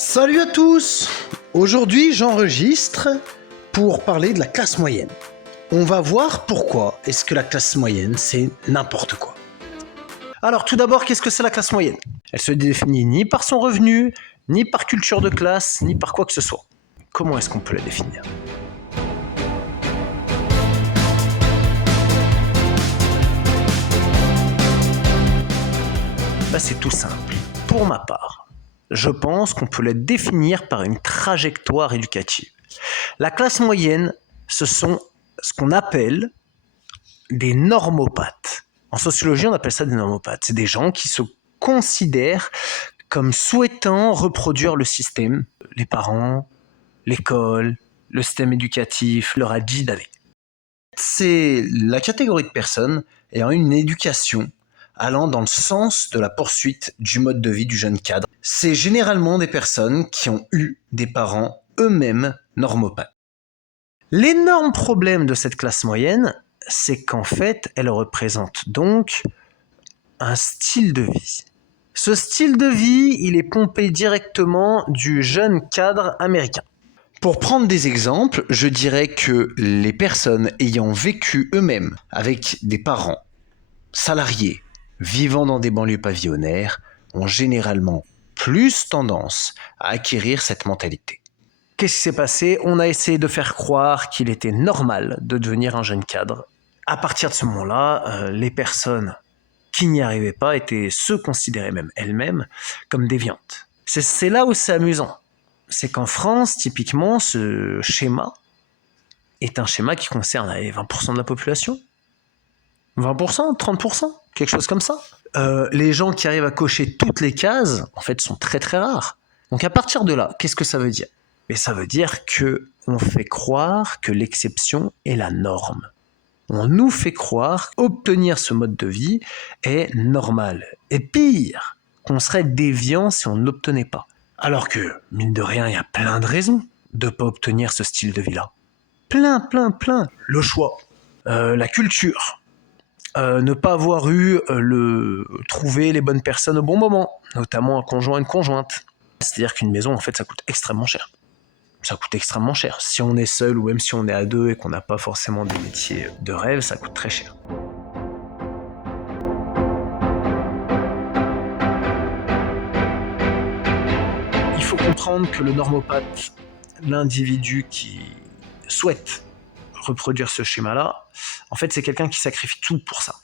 Salut à tous! Aujourd'hui j'enregistre pour parler de la classe moyenne. On va voir pourquoi est-ce que la classe moyenne c'est n'importe quoi. Alors tout d'abord, qu'est-ce que c'est la classe moyenne? Elle se définit ni par son revenu, ni par culture de classe, ni par quoi que ce soit. Comment est-ce qu'on peut la définir? C'est tout simple. Pour ma part, je pense qu'on peut la définir par une trajectoire éducative. La classe moyenne, ce sont ce qu'on appelle des normopathes. En sociologie, on appelle ça des normopathes. C'est des gens qui se considèrent comme souhaitant reproduire le système. Les parents, l'école, le système éducatif leur a dit d'aller. C'est la catégorie de personnes ayant une éducation allant dans le sens de la poursuite du mode de vie du jeune cadre. C'est généralement des personnes qui ont eu des parents eux-mêmes normopathes. L'énorme problème de cette classe moyenne, c'est qu'en fait, elle représente donc un style de vie. Ce style de vie, il est pompé directement du jeune cadre américain. Pour prendre des exemples, je dirais que les personnes ayant vécu eux-mêmes avec des parents salariés, vivant dans des banlieues pavillonnaires, ont généralement plus tendance à acquérir cette mentalité. Qu'est-ce qui s'est passé? On a essayé de faire croire qu'il était normal de devenir un jeune cadre. À partir de ce moment-là, les personnes qui n'y arrivaient pas se considéraient même elles-mêmes comme déviantes. C'est là où c'est amusant. C'est qu'en France, typiquement, ce schéma est un schéma qui concerne 20% de la population. 20%, 30%, quelque chose comme ça. Les gens qui arrivent à cocher toutes les cases, en fait, sont très très rares. Donc à partir de là, qu'est-ce que ça veut dire? Mais ça veut dire qu'on fait croire que l'exception est la norme. On nous fait croire qu'obtenir ce mode de vie est normal. Et pire, qu'on serait déviant si on ne l'obtenait pas. Alors que, mine de rien, il y a plein de raisons de ne pas obtenir ce style de vie-là. Plein. Le choix, la culture, ne pas avoir trouver les bonnes personnes au bon moment, notamment un conjoint, une conjointe. C'est-à-dire qu'une maison, en fait, ça coûte extrêmement cher. Ça coûte extrêmement cher. Si on est seul ou même si on est à deux et qu'on n'a pas forcément des métiers de rêve, ça coûte très cher. Il faut comprendre que le normopathe, l'individu qui souhaite reproduire ce schéma-là, en fait, c'est quelqu'un qui sacrifie tout pour ça.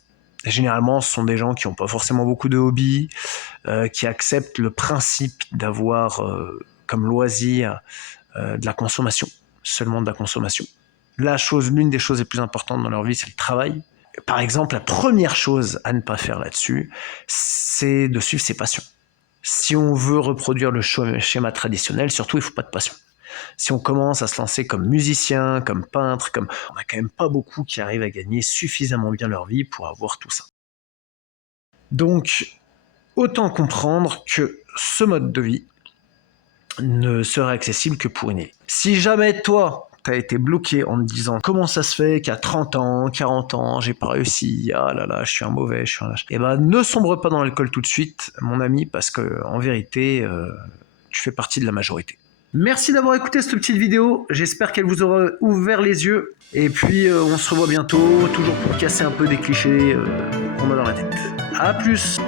Et généralement, ce sont des gens qui n'ont pas forcément beaucoup de hobbies, qui acceptent le principe d'avoir comme loisir de la consommation, seulement de la consommation. L'une des choses les plus importantes dans leur vie, c'est le travail. Par exemple, la première chose à ne pas faire là-dessus, c'est de suivre ses passions. Si on veut reproduire le schéma traditionnel, surtout, il ne faut pas de passion. Si on commence à se lancer comme musicien, comme peintre, on n'a quand même pas beaucoup qui arrivent à gagner suffisamment bien leur vie pour avoir tout ça. Donc, autant comprendre que ce mode de vie ne serait accessible que pour une élite. Si jamais toi, tu as été bloqué en te disant comment ça se fait qu'à 30 ans, 40 ans, j'ai pas réussi, ah là là, je suis un mauvais, je suis un lâche. Eh ben, ne sombre pas dans l'alcool tout de suite, mon ami, parce que en vérité, tu fais partie de la majorité. Merci d'avoir écouté cette petite vidéo, j'espère qu'elle vous aura ouvert les yeux, et puis on se revoit bientôt, toujours pour casser un peu des clichés qu'on a dans la tête. A plus!